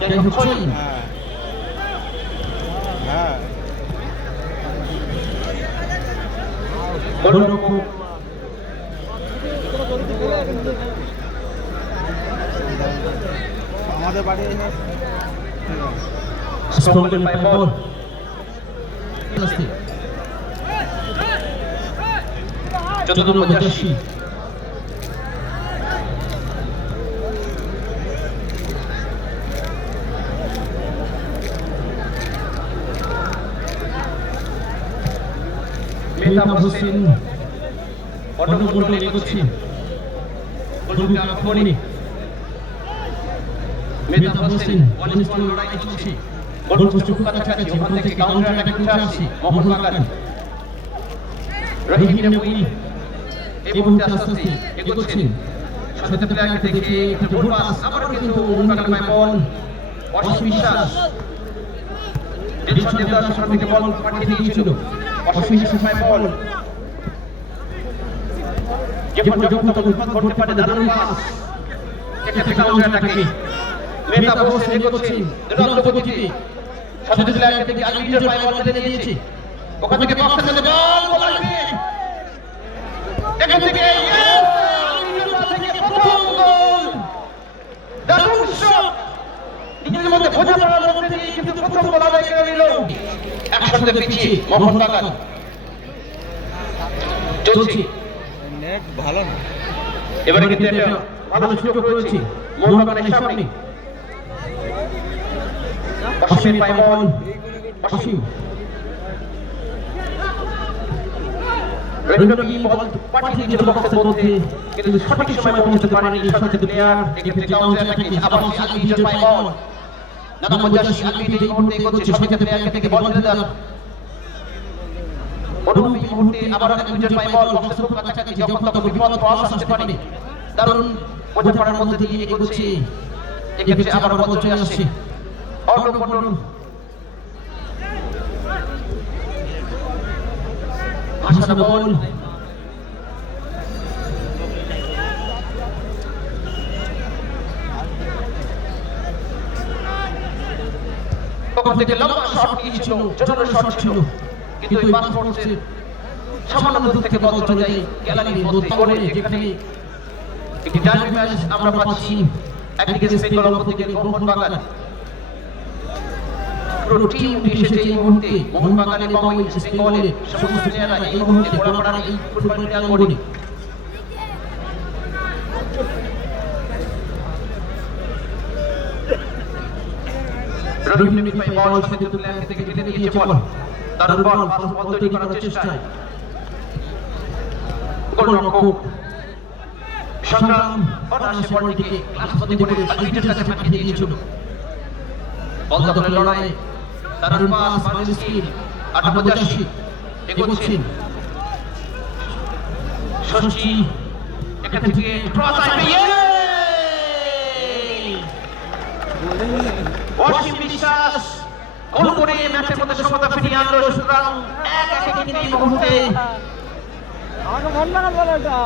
যাই হ্যাঁ হ্যাঁ আমাদের বাড়ি এসে স্ট্রংলি বল চতুর্থ মেহতাব হোসেন অন্য গোলটি এগোচ্ছে গোলটি আক্রমণে মেহতাব হোসেন অনিষ্ট লড়াই চলছে। গোল খুব কাছাকাছি ওখান থেকে কাউন্টার অ্যাটাক উঠে আসছে মোহাম্মদ বাগান রহিম নবী এই মুহূর্তে আস্তে আস্তে এগোচ্ছেন। সাথে থেকে একটা গোল পাস আবারও কিন্তু মোহনবাগান বল অসীম বিশ্বাস দিলশান দেবদাস সামনে থেকে বল পাঠিয়ে দিয়েছিল। অসীম বিশ্বাস বল? যখন যখন তখন করতে পারে দারুণ পাস। এক্ষেত্রে কাউন্টার অ্যাটাকে মেহতাব হোসেন এগোচ্ছেন দুরন্ত গতিতে সাথে থেকে আগে নিজের পায়ে বল টেনে ওখান থেকে বক্সের মধ্যে বল বল আসবে এখান থেকে yes! আলিমুল্লাহ থেকে প্রথম গোল দারুণ শট নিজের মধ্যে বোঝা পড়ার মধ্যে দিয়ে কিন্তু প্রথম গোল আদায় করে নিল। একসাথে পিছিয়ে মোহনবাগান চলছে। নেট ভালো না। এবারে কিন্তু একটা ভালো সুযোগ রয়েছে। মোহনবাগানের সামনে। অসীম পায় অসীম রবীন্দ্রনাথ বল পাঠিয়ে দিয়েছিল বক্সের মধ্যে। কিন্তু সঠিক সময় পৌঁছতে পারেনি সাথে প্লেয়ার এক্ষেত্রে কাউন্টার আবার আগে নিজের পায় বল নানা পঞ্চাশি আগে এই মুহূর্তে প্লেয়ারকে থেকে বল ফেলে দেন। এই মুহূর্তে আবার আগে নিজের পায় বল বক্সের খুব কাছাকাছি যখন তখন বিপদ প্রয়াস আসতে পারে দারুণ বোঝা মধ্যে দিয়ে এগোচ্ছে। এক্ষেত্রে আবার বল চলে আসছে। অর্ণব মণ্ডল ভাষা বল। তখন থেকে লম্বা শট নিয়েছিল জোরালো শট ছিল। কিন্তু এই পাস সামান্য দূর থেকে বল চলে যায় গ্যালারির মধ্যে করে যেখানে একটি ডার্বি ম্যাচ আমরা পাচ্ছি। একদিকে দল অপরদিকে মোহনবাগান। পুরো টিম এসেছে এই মুহূর্তে। মোহনবাগান এবং এই স্পেন দলের সমস্ত প্লেয়াররা এই মুহূর্তে গোলাপাড়ার এই ফুটবল প্রাঙ্গণে রহিম নবী পাই বল সাথে প্লেয়ার থেকে কেটে দিয়েছে বল। দারুণ বল পাস বল তৈরি করার চেষ্টায়। গোলরক্ষক সংগ্রাম অনায়াসে বলটিকে ক্লাস পথে করে আলিটের কাছে পাঠিয়ে দিয়েছিল। বল দখলের লড়াই দারুণ পাস এগোচ্ছেন। ষষ্ঠী এখান থেকে ক্রস আসবে গোল করে ম্যাচের মধ্যে সমতা ফিরিয়ে আনলো সুতরাং এক একে কিন্তু এই মুহূর্তে। আমাকে মন লাগাল এটা।